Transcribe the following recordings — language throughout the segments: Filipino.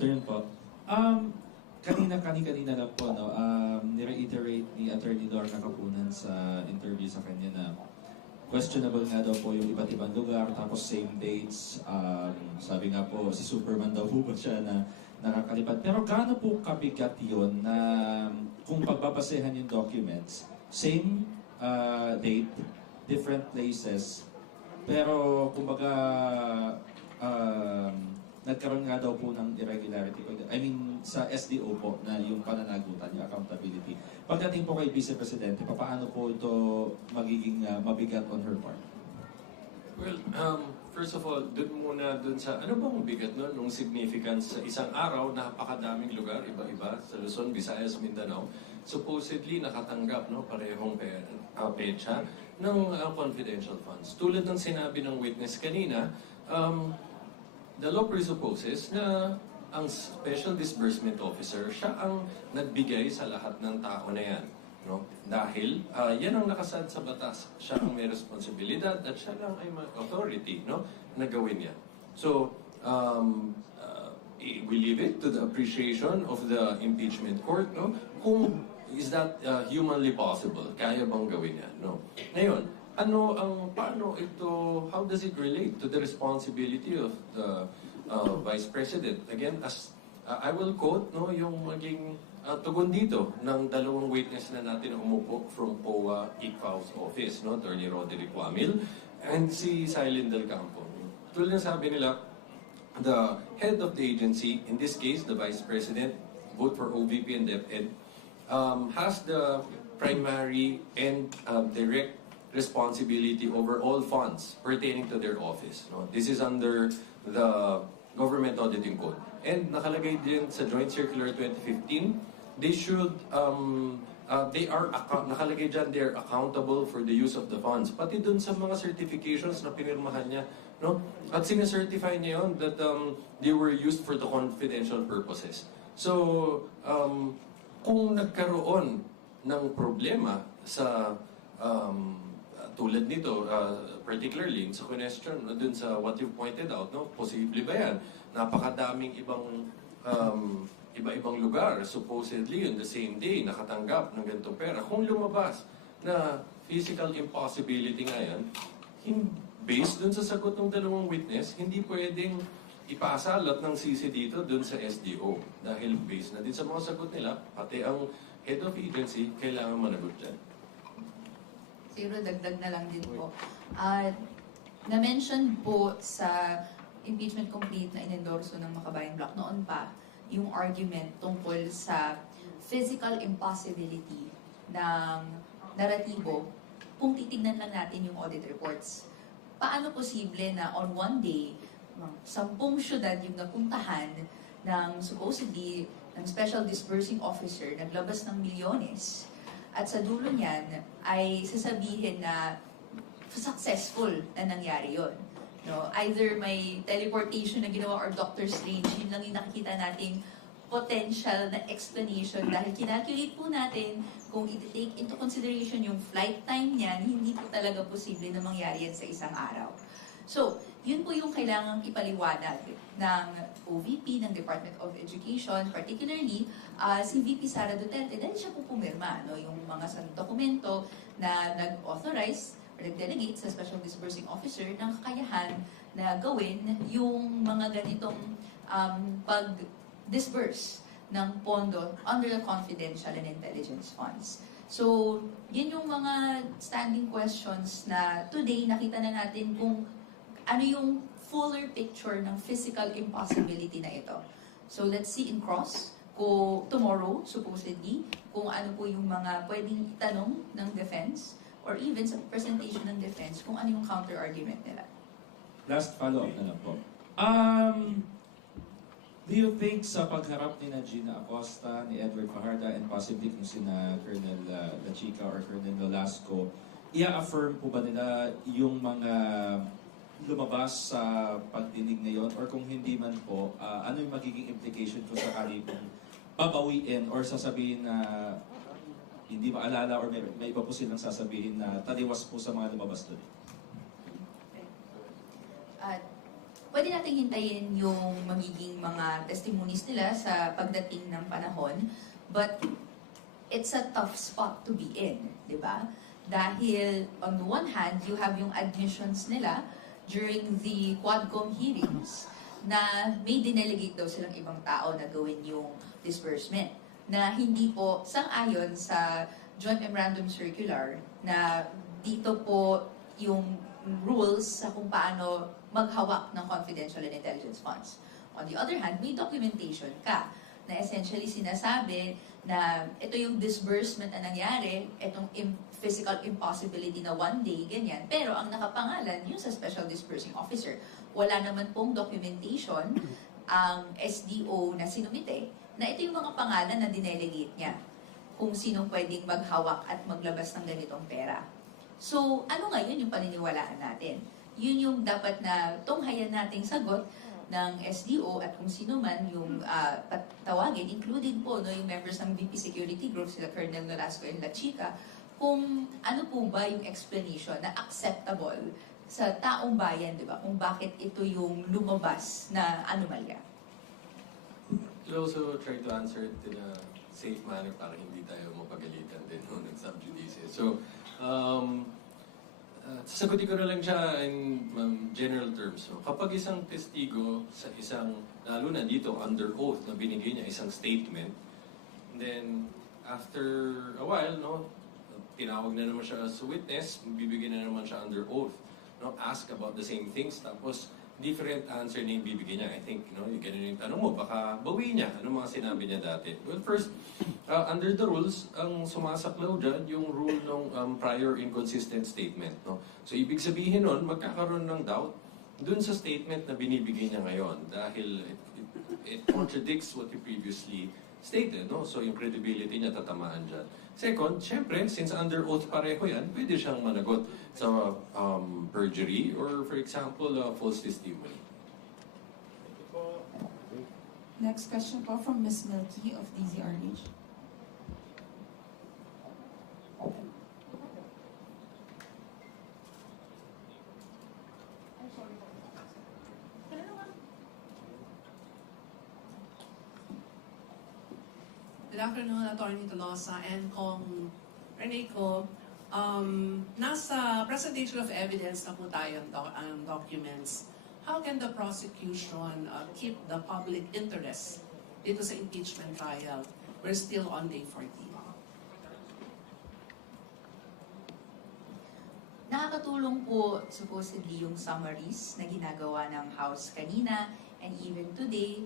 afternoon po. Kanina lang po, no, nireiterate ni Attorney Lorna Capunan sa interview sa kanya na questionable nga daw po yung iba't ibang lugar, tapos same dates. Sabi nga po, si Superman daw po ba siya na nakakalipad. Pero gaano po kabigat yun na kung pagbabasehan yung documents, same date, different places, pero kumbaga nagkaroon nga daw po ng irregularity. I mean, sa SDO po na yung pananagutan, yung accountability. Pagdating po kay Vice Presidente, paano po ito magiging mabigat on her part? Well, first of all, dun sa, ano bang bigat nun? Nung significance sa isang araw, napakadaming lugar, iba-iba, sa Luzon, Visayas, Mindanao, supposedly nakatanggap, no, parehong petsa ng confidential funds. Tulad ng sinabi ng witness kanina, the law presupposes na ang Special Disbursement Officer, siya ang nagbigay sa lahat ng tao na yan. No? Dahil yan ang nakasad sa batas. Siya ang may responsibilidad at siya lang ay may authority, no, na gawin yan. So, we leave it to the appreciation of the impeachment court, no? Kung is that humanly possible? Kaya bang gawin yan? No? Ngayon, paano ito, how does it relate to the responsibility of the Vice President? Again, as I will quote, no, yung maging tugon dito ng dalawang witness na natin na umupo from POA ICFAO's office, no, Attorney Roderick Wamil and si Silene Del Campo. Tulad ng sabi nila, the head of the agency, in this case, the Vice President, both for OVP and DepEd, has the primary and direct responsibility over all funds pertaining to their office. No? This is under the Government Auditing Code. And nakalagay din sa Joint Circular 2015, they should, nakalagay dyan, they are accountable for the use of the funds. Pati dun sa mga certifications na pinirmahan niya, no? At sinacertify niya yun that they were used for the confidential purposes. So, kung nagkaroon ng problema sa tulad nito, particularly sa question dun sa what you pointed out, no? Posible ba yan? Napakadaming iba-ibang lugar, supposedly on the same day, nakatanggap ng ganitong pera. Kung lumabas na physical impossibility nga yan, based dun sa sagot ng dalawang witness, hindi pwedeng ipasalat ng sisi dito dun sa SDO. Dahil based na din sa mga sagot nila, pati ang head of agency, kailangan managot dyan. Siguro dagdag na lang din po. Na-mention po sa impeachment complete na inendorso ng Makabayan Block noon pa, yung argument tungkol sa physical impossibility ng naratibo kung titignan lang natin yung audit reports. Paano posible na on one day, 10 syudad yung napuntahan ng supposedly ng Special Disbursing Officer, naglabas ng milyones, at sa dulo niyan ay sasabihin na successful na nangyari yon. No? Either may teleportation na ginawa or Doctor Strange, yun lang yung nakikita nating potential na explanation dahil kinalculate po natin kung i-take into consideration yung flight time niyan, hindi po talaga posible na mangyari yan sa isang araw. So, yun po yung kailangang ipaliwanag ng OVP, ng Department of Education, particularly si VP Sara Duterte, dahil siya po pumirma, no, yung mga dokumento na nag-authorize or nag-delegate sa Special Disbursing Officer ng kakayahan na gawin yung mga ganitong pag-disburse ng pondo under the confidential and intelligence funds. So, yun yung mga standing questions na today nakita na natin kung ano yung fuller picture ng physical impossibility na ito. So let's see in cross, tomorrow, supposedly, kung ano po yung mga pwedeng itanong ng defense or even sa presentation ng defense, kung ano yung counter-argument nila. Last follow-up na lang po. Do you think sa pagharap ni Gina Acosta, ni Edward Fajardo, and possibly kung sina Colonel La Chica or Colonel Nolasco, i-affirm po ba nila yung mga lumabas sa pagdinig ngayon, or kung hindi man po, ano yung magiging implication kung sakali pong babawiin or sasabihin na hindi maalala or may iba po silang sasabihin na taliwas po sa mga lumabas doon? pwede nating hintayin yung magiging mga testimonies nila sa pagdating ng panahon. But it's a tough spot to be in, di ba? Dahil on the one hand, you have yung admissions nila during the Quadcom hearings na may dinelegate daw silang ibang tao na gawin yung disbursement na hindi po sang-ayon sa Joint Memorandum Circular na dito po yung rules sa kung paano maghawak ng confidential and intelligence funds. On the other hand, may documentation ka na essentially sinasabi na ito yung disbursement na nangyari, itong physical impossibility na one day, ganyan. Pero ang nakapangalan, yung sa Special Disbursing Officer. Wala naman pong documentation ang SDO na sinumite na ito yung mga pangalan na dinelegate niya kung sinong pwedeng maghawak at maglabas ng ganitong pera. So, ano ngayon yung paniniwalaan natin? Yun yung dapat na tunghayan nating sagot ng SDO at kung sino man yung tawagin, including po no, yung members ng VP Security Group, sila Colonel Nolasco and La Chica, kung ano po ba yung explanation na acceptable sa taong bayan, di ba? Kung bakit ito yung lumabas na anomalya. We'll also try to answer it in a safe manner para hindi tayo mapagalitan din no, ng sub-judice. So, sasagutin ko na lang siya in general terms. So, kapag isang testigo sa isang, lalo na dito, under oath na binigay niya isang statement, and then after a while, no, tinawag na naman siya as a witness, bibigyan na naman siya under oath. No, ask about the same things, tapos different answer na yung bibigyan niya. I think, yung ganun yung tanong mo, baka bawi niya, ano mga sinabi niya dati. Well, first, under the rules, ang sumasaklaw dyan, yung rule ng prior inconsistent statement. No? So, ibig sabihin nun, magkakaroon ng doubt dun sa statement na binibigay niya ngayon dahil it contradicts what he previously stated. No? So, yung credibility niya tatamaan dyan. Second, syempre, since under oath pareho yan, pwede siyang managot sa perjury or, for example, false testimony. Next question po from Ms. Milky of DZRH. Good afternoon, Attorney Tolosa and Kong Reneco. Nasa presentation of evidence na po tayo ang documents. How can the prosecution keep the public interest dito sa impeachment trial? We're still on day 14. Nakakatulong po supposedly yung summaries na ginagawa ng House kanina and even today,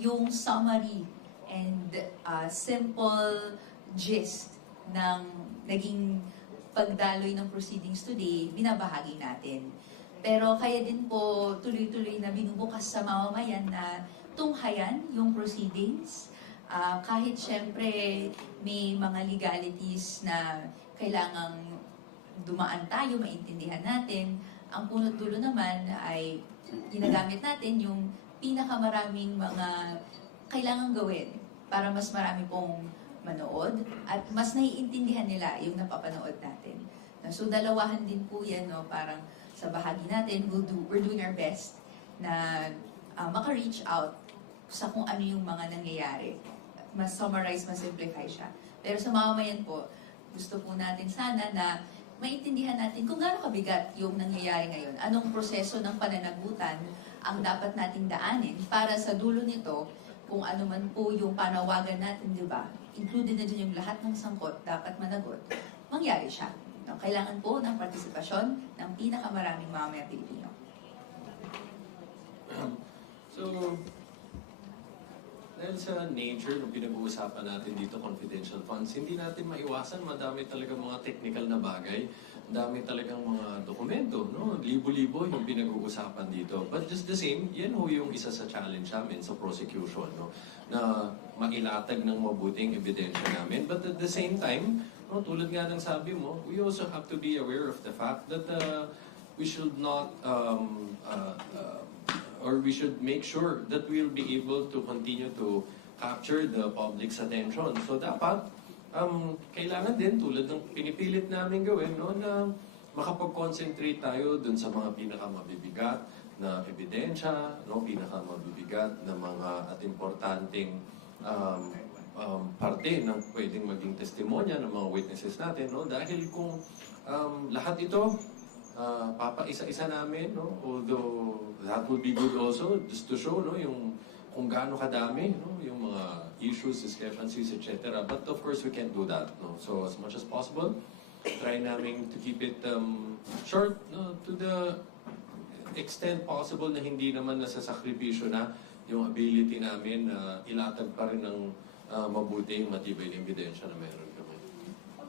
yung summary and simple gist ng naging pagdaloy ng proceedings today, binabahagi natin. Pero kaya din po tuloy-tuloy na binubukas sa mamamayan na tunghayan yung proceedings. Kahit syempre may mga legalities na kailangang dumaan tayo, maintindihan natin. Ang punot dulo naman ay ginagamit natin yung pinakamaraming mga kailangang gawin para mas marami pong manood at mas naiintindihan nila yung napapanood natin. So dalawahan din po yan, no? Parang sa bahagi natin, we're doing our best na maka-reach out sa kung ano yung mga nangyayari. Mas summarize, mas simplify siya. Pero sa mamamayan po, gusto po natin sana na maintindihan natin kung gaano kabigat yung nangyayari ngayon. Anong proseso ng pananagutan ang dapat nating daanin para sa dulo nito, kung ano man po yung panawagan natin, di ba? Included na dyan yung lahat ng sangkot, dapat managot, mangyari siya. No? Kailangan po ng partisipasyon ng pinakamaraming mamamayan Pilipino. So, dahil sa nature ng pinag-uusapan natin dito, confidential funds, hindi natin maiwasan, madami talaga mga technical na bagay, dami talagang mga dokumento, no? Libo-libo yung pinag-uusapan dito. But just the same, yan ho yung isa sa challenge namin sa prosecution, no? Na mailatag ng mabuting ebidensya namin. But at the same time, no, tulad nga ng sabi mo, we also have to be aware of the fact that we should not or we should make sure that we'll be able to continue to capture the public's attention. So dapat, kailangan din, tulad ng pinipilit namin gawin, no, na makapag-concentrate tayo dun sa mga pinakamabibigat na ebidensya, no, pinakamabibigat na mga at importanteng parte ng pwedeng maging testimonya ng mga witnesses natin, no? Dahil kung lahat ito papaisa-isa namin, no? Although that would be good also just to show, no, yung kung gaano kadami, no, yung mga issues, discrepancies, etc. But of course we can't do that, no? So as much as possible, try namin to keep it short, no, to the extent possible na hindi naman nasasakripisyo na yung ability namin na ilatag pa rin ng mabuti yung matibay na ebidensya na meron kami.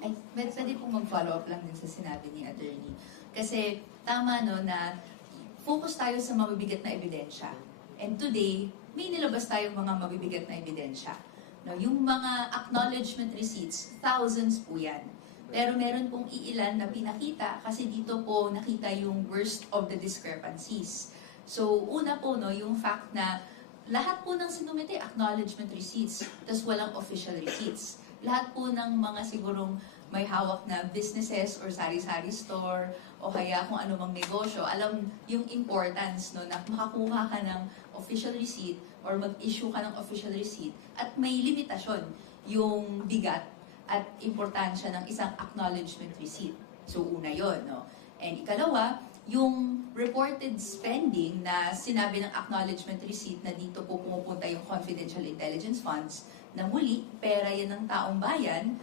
Ay, pwede pong mag-follow up lang din sa sinabi ni Attorney. Kasi tama no na focus tayo sa mabibigat na ebidensya. And today, may nilabas tayong mga mabibigat na ebidensya. No, yung mga acknowledgement receipts, thousands po yan. Pero meron pong iilan na pinakita kasi dito po nakita yung worst of the discrepancies. So, una po, no, yung fact na lahat po ng sinumite, acknowledgement receipts, tas walang official receipts. Lahat po ng mga sigurong may hawak na businesses or sari-sari store o kaya kung ano mang negosyo, alam yung importance no, na makakuha ka ng official receipt or mag-issue ka ng official receipt at may limitasyon yung bigat at importansya ng isang acknowledgement receipt. So, una yon, no? And ikalawa, yung reported spending na sinabi ng acknowledgement receipt na dito po pumupunta yung confidential intelligence funds na muli, pera yan ng taong bayan,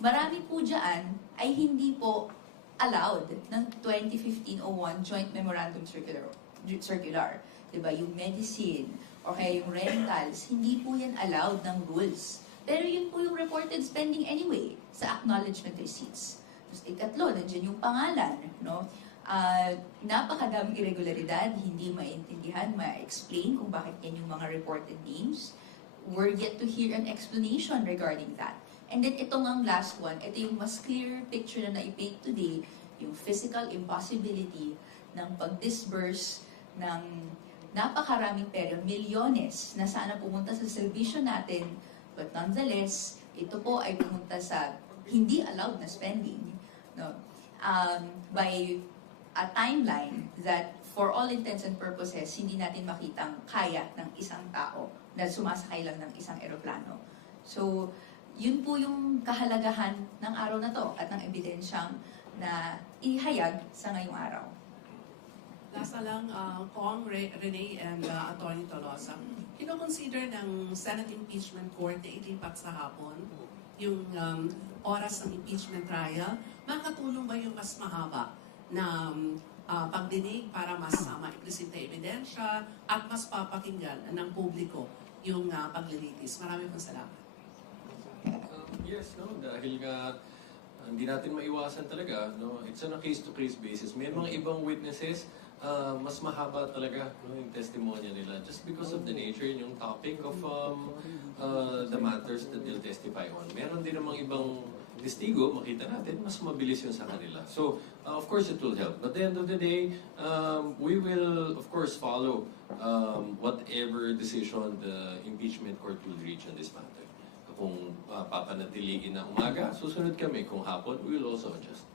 marami po dyan ay hindi po allowed ng 2015-01 Joint Memorandum Circular. Diba? Yung medicine o kaya yung rentals, hindi po yan allowed ng rules. Pero yun po yung reported spending anyway sa acknowledgement receipts. Tapos ikatlo, nandiyan yung pangalan, no? Napakadaming irregularidad, hindi maintindihan, ma-explain kung bakit yan yung mga reported names. We're yet to hear an explanation regarding that. And then itong ang last one, ito yung mas clear picture na na-paint today, yung physical impossibility ng pag-disburse ng napakaraming pera, milyones, na sana pumunta sa serbisyo natin, but nonetheless, ito po ay pumunta sa hindi allowed na spending, no? By a timeline that for all intents and purposes, hindi natin makitang kaya ng isang tao na sumasakay lang ng isang eroplano. So, yun po yung kahalagahan ng araw na to at ng ebidensyang na ihayag sa ngayong araw. Last na lang, Kong, Rene, and Attorney Tolosa, kino-consider ng Senate Impeachment Court na ilipat sa hapon yung oras ng impeachment trial. Makatulong ba yung mas mahaba na pagdinig para mas ma-implicit na ebidensya at mas papakinggan ng publiko yung paglilitis? Marami pong salamat. Yes, no, dahil nga hindi natin maiwasan talaga, no, it's on a case-to-case basis. May mga ibang witnesses, mas mahaba talaga, no, yung testimonya nila just because of the nature, yung topic of the matters that they'll testify on. Meron din namang ibang testigo, makita natin, mas mabilis yun sa kanila. So, of course, it will help. But at the end of the day, we will, of course, follow whatever decision the impeachment court will reach on this matter. Kung papanatiliin na umaga, susunod kami. Kung hapon, we will also adjust.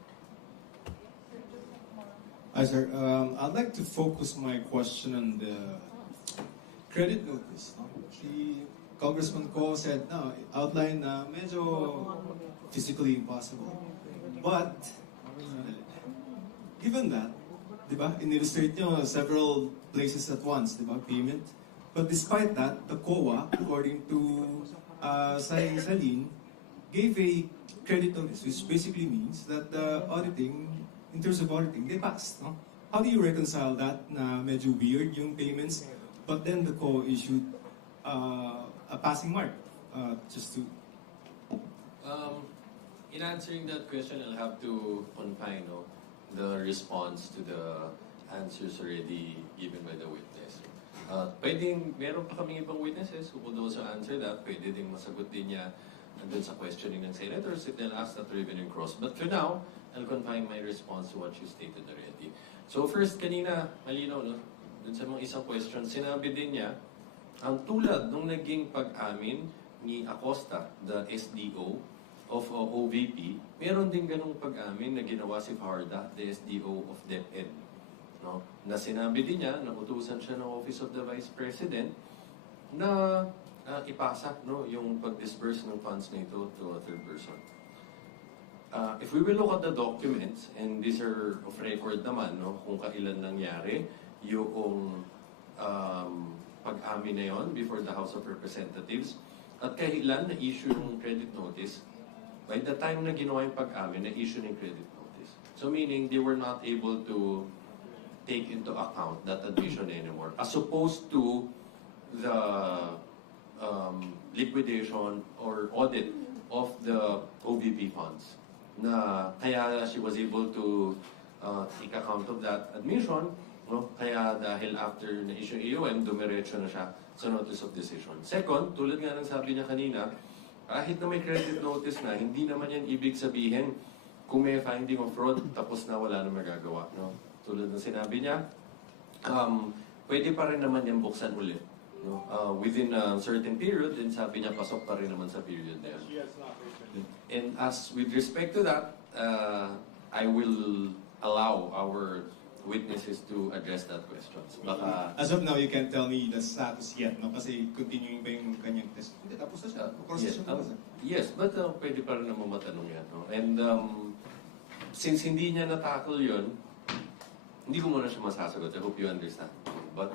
Hi, sir. I'd like to focus my question on the credit notice. No? The Congressman Ko said, no, outline na medyo physically impossible. But, given that, di ba, in-illustrate nyo several places at once, di ba, payment. But despite that, the COA, according to Saline, gave a credit notice, which basically means that the auditing, in terms of auditing, they passed. No? How do you reconcile that na medyo weird yung payments, but then the COA issued a passing mark? Just to... In answering that question, I'll have to confine the response to the answers already given by the witness. Pwedeng, meron pa kaming ibang witnesses who could also answer that. Pwede ding masagot din niya andun sa questioning ng senators if they'll ask that Revenue Cross. But for now, I'll confine my response to what you stated already. So first, kanina, malinaw, no? Dun sa mga isang question, sinabi din niya, ang tulad nung naging pag-amin ni Acosta, the SDO of OVP, meron din ganung pag-amin na ginawa si Farda, the SDO of DepEd. no? Na sinabi din niya, nakutusan siya ng Office of the Vice President na ipasa, no, yung pag-disburse ng funds na ito to a third person. If we will look at the documents, and these are of record naman, no, kung kailan nangyari yung pag-amin na yon before the House of Representatives, at kailan na-issue yung credit notice, by the time na ginawa yung pag-amin, na-issue ng credit notice. So meaning, they were not able to take into account that admission anymore, as opposed to the liquidation or audit of the OVP funds. Na kaya she was able to take account of that admission, no? Kaya dahil after na-issue AOM, dumiretso na siya sa notice of decision. Second, tulad nga ng sabi niya kanina, kahit na may credit notice na, hindi naman yan ibig sabihin kung may finding of fraud, tapos na wala na magagawa. No? Tulad ng sinabi niya, pwede pa rin naman yan buksan ulit. No? Within a certain period, and sabi niya, pasok pa rin naman sa period na yan. And as with respect to that, I will allow our witnesses to address that questions. Baka, As of now, you can't tell me the status yet, no? Kasi continuing pa yung kanyang test. Hindi, tapos na siya. Process yung process. yes, but pwede pa rin naman matanong yan. No? And since hindi niya na-tackle yun, hindi ko muna siya masasagot. I hope you understand. But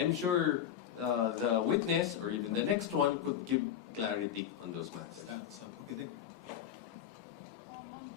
I'm sure the witness or even the next one could give clarity on those matters. Status. Okay, then.